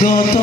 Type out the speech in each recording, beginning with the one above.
গত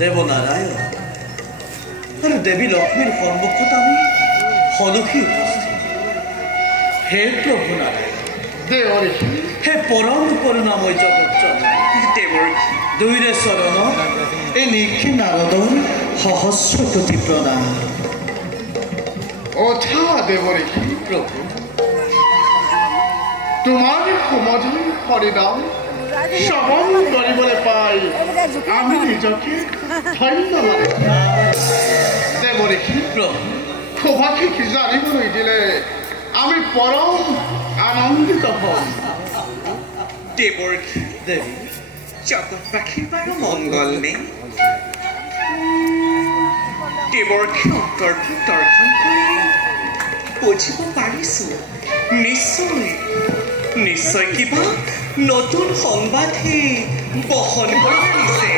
দেবনারায়ণ আর দেবী লক্ষ্মীর সম্মুখত আমি হলুকি উপস্থিত। হে প্রভু নারায়ণ, হে পরম করুণাময় জগৎ দেবর দুইরে চরণ এ নিক্ষী নারদর সহস্র কোটি প্রণাম। ওঠা দেবরে প্রভু তোমার সমাধি হরিনাম শ্রবণ কৰিবলৈ পাই আমি নিজকে ধন্য মানি। দেবরে প্রভু সৌভাগ্য জানিবলৈ দিলে আমি পৰম আনন্দিত হম। দেবর দেবী জগৎ পাখির বারো মঙ্গল নেই। দেবর অন্তর্ভ দর্শন করে বুঝিব পাৰিছো নিশ্চয় নিশ্চয় কিবা নতুন সংবাদহে বহন কৰি আনিছে।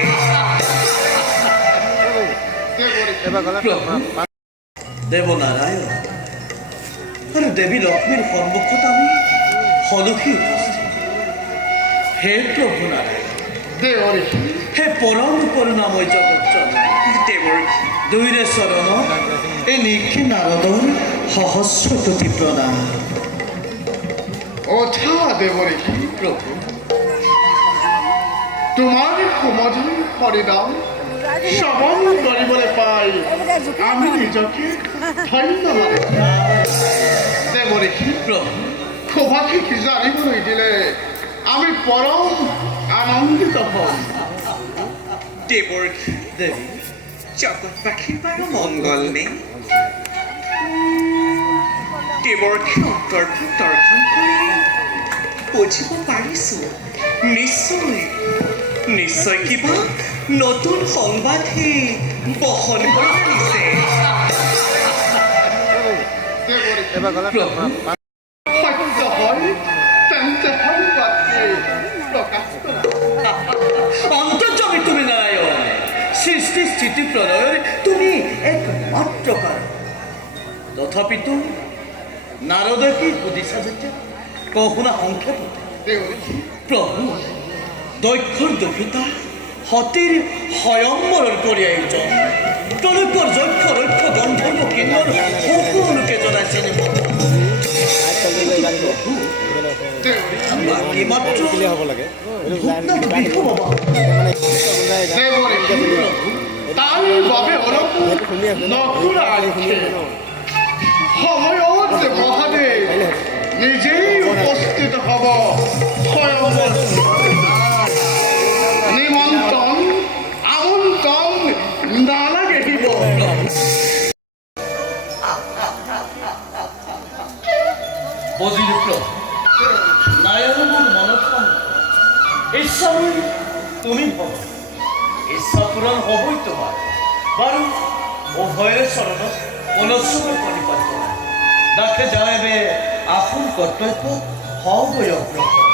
দেবনারায়ণ আর দেবী লক্ষ্মীর সম্মুখত আমি হলুকি উপস্থিত। হে প্রভু নারায়ণ, দেবরে হে পরম করুণাময় জগৎ দেবর দুইরে চরণ এ নিক্ষী নারদর সহস্র কোটি প্রণাম। ওঠা দেবরে প্রভু তোমাৰ সমাধি হৰিনাম শ্ৰৱণ কৰিবলৈ পাই আমি নিজকে ধন্য মানি। দেবরে প্রভু সৌভাগ্য জানিবলৈ দিলে আমি পৰম আনন্দিত হম। দেবর দেবী জগৎ পাখির বারো মঙ্গল নেই। দেবর অন্তর্ভ দর্শন করে বুঝিব পাৰিছো নিশ্চয় নিশ্চয় কিবা নতুন সংবাদহে বহন কৰি আনিছে। প্ৰভু সত্য হয় তেন্তে সংবাদকে প্ৰকাশ কৰা। অন্তর্যামী তুমি নারায়ণ, সৃষ্টি স্থিতি প্রলয়ের তুমি একমাত্র কারণ। তথাপিতো নারদকে বুঝিছা যেতে কখনো সংক্ষেপ প্রভু দক্ষর দক্ষতা হতির স্বয়ম্বরের কৰি আয়োজন তেওঁলোকৰ যক্ষ ৰক্ষ গন্ধৰ্ব কিন্নর সকলোকে জনাইছে মাত্ৰ হ'ব লাগে তাৰ বাবে অলপ নকুৰা সময়ত মহাদেৱ নিজেই উপস্থিত হ'ব। স্বয়ম্বৰ নিমন্ত্ৰণ আমন্ত্ৰণ নালাগিব। বুজিলো প্ৰভু নাৰায়ণৰ মনত ইচ্ছা তুমি হব ইচ্ছা পূরণ হবই তোমার বাৰু উভয়ের চরণত অনুচ্ছবর পরিপাত করা দেখে যাবে আপন কর্তব্য হব অগ্রসর।